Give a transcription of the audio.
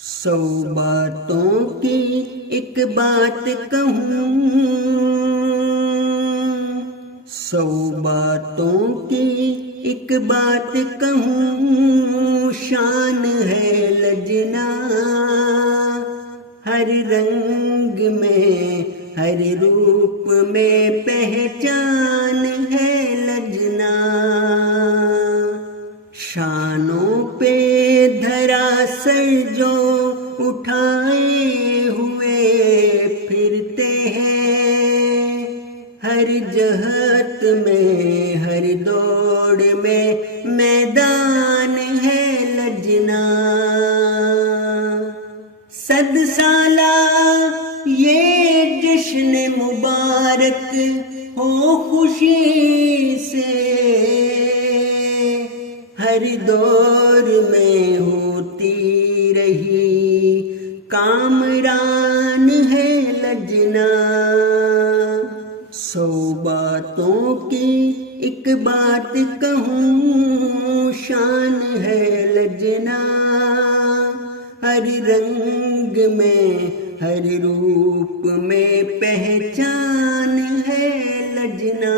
100 बातों की एक बात कहूँ, 100 बातों की एक बात कहूँ, शान है लजना हर रंग में, हर रूप में पहचान है लजना। शानों पे धरासर जो उठाए हुए फिरते हैं, हर जहत में हर दौड़ में मैदान है लजना। 100 साला ये जश्न मुबारक हो खुशी से, हर दौर में होती रही कामरान है लजना। 100 बातों की एक बात कहूँ, शान है लजना हर रंग में, हर रूप में पहचान है लजना।